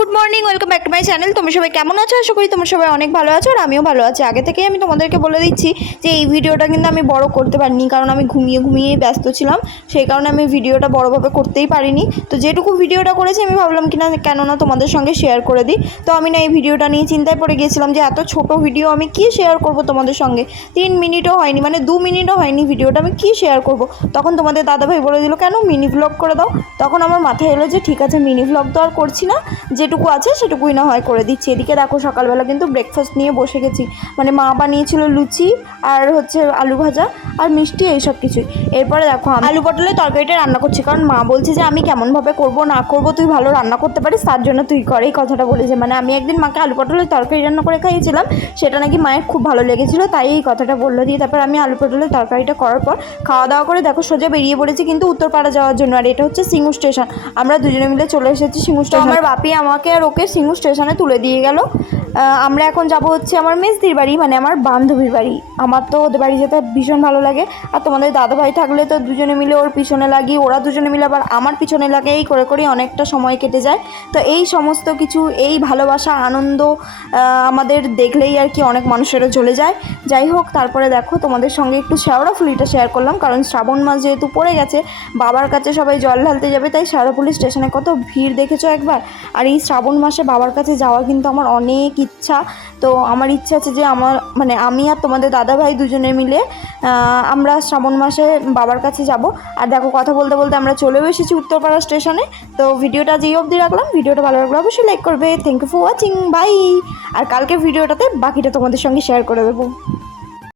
Good morning, welcome back to my channel. তোমরা সবাই কেমন আছো? আশা করি তোমরা সবাই অনেক ভালো আছো, আর আমিও ভালো আছি। আগে থেকেই আমি তোমাদেরকে বলে দিচ্ছি যে এই ভিডিওটা কিন্তু আমি বড় করতে পারিনি, কারণ আমি ঘুমিয়ে ব্যস্ত ছিলাম। সেই কারণে আমি ভিডিওটা বড়োভাবে করতেই পারিনি। তো যেটুকু ভিডিওটা করেছি আমি ভাবলাম কিনা কেননা তোমাদের সঙ্গে শেয়ার করে দিই। তো আমি না এই ভিডিওটা নিয়ে চিন্তায় পড়ে গিয়েছিলাম যে এত ছোট ভিডিও আমি কি শেয়ার করব তোমাদের সঙ্গে। 3 মিনিটও হয়নি, মানে 2 মিনিটও হয়নি ভিডিওটা, আমি কি শেয়ার করব। তখন তোমাদের দাদাভাই বলে দিল কেন মিনি ব্লগ করে দাও। তখন আমার মাথায় এলো যে ঠিক আছে, মিনি ব্লগ তো আর করছি না, যেটুকু আছে সেটুকুই না হয় করে দিচ্ছি। এদিকে দেখো সকালবেলা কিন্তু ব্রেকফাস্ট নিয়ে বসে গেছি, মানে মা বানিয়েছিল লুচি আর আলু ভাজা আর মিষ্টি, এইসব কিছুই। এরপরে দেখো আমি আলু পটলের তরকারিটা রান্না করছি, কারণ মা বলছে যে আমি কেমনভাবে করবো না করবো, তুই ভালো রান্না করতে পারিস, তার জন্য তুই কর, এই কথাটা বলেছে। মানে আমি একদিন মাকে আলু পটলের তরকারি রান্না করে খাইয়েছিলাম, সেটা নাকি মায়ের খুব ভালো লেগেছিলো, তাই এই কথাটা বললো। দিয়ে তারপর আমি আলু পটলের তরকারিটা করার পর খাওয়া দাওয়া করে দেখো সোজা বেরিয়ে পড়েছি কিন্তু উত্তরপাড়া যাওয়ার জন্য। আর এটা হচ্ছে সিঙ্গু স্টেশন, আমরা দুজনে মিলে চলে এসেছি সিঙ্গু স্টেশন। আমার বাপি আমাকে আর ওকে সিঙ্গু স্টেশনে তুলে দিয়ে গেল। আমরা এখন যাব হচ্ছে আমার মেজদির বাড়ি, মানে আমার বান্ধবীর বাড়ি। আমার তো ওদের বাড়ি যেতে ভীষণ ভালো লাগে, আর তোমাদের দাদাভাই থাকলে তো দুজনে মিলে ওর পিছনে লাগি, ওরা দুজনে মিলে আবার আমার পিছনে লাগে, এই করে করে অনেকটা সময় কেটে যায়। তো এই সমস্ত কিছু, এই ভালোবাসা আনন্দ আমাদের দেখলেই আর কি অনেক মানুষেরও চলে যায়। যাই হোক, তারপরে দেখো তোমাদের সঙ্গে একটু শেওড়াফুলিটা শেয়ার করলাম, কারণ শ্রাবণ মাস যেহেতু পড়ে গেছে, বাবার কাছে সবাই জল ঢালতে যাবে, তাই শেওড়াফুলি স্টেশনে কত ভিড় দেখেছো একবার। আর এই শ্রাবণ মাসে বাবার কাছে যাওয়ার কিন্তু আমার অনেক ইচ্ছা। তো আমার ইচ্ছা আছে যে মানে আমি আর তোমাদের দাদাভাই দুজনে মিলে আমরা শ্রাবণ মাসে বাবার কাছে যাব। আর দেখো কথা বলতে বলতে আমরা চলেও এসেছি উত্তরপাড়া স্টেশনে। তো ভিডিওটা যেই অবধি রাখলাম, ভিডিওটা ভালো লাগলে অবশ্যই লাইক করবে। Thank you for watching, bye. আর কালকে ভিডিওটাতে বাকিটা তোমাদের সঙ্গে শেয়ার করে দেবো।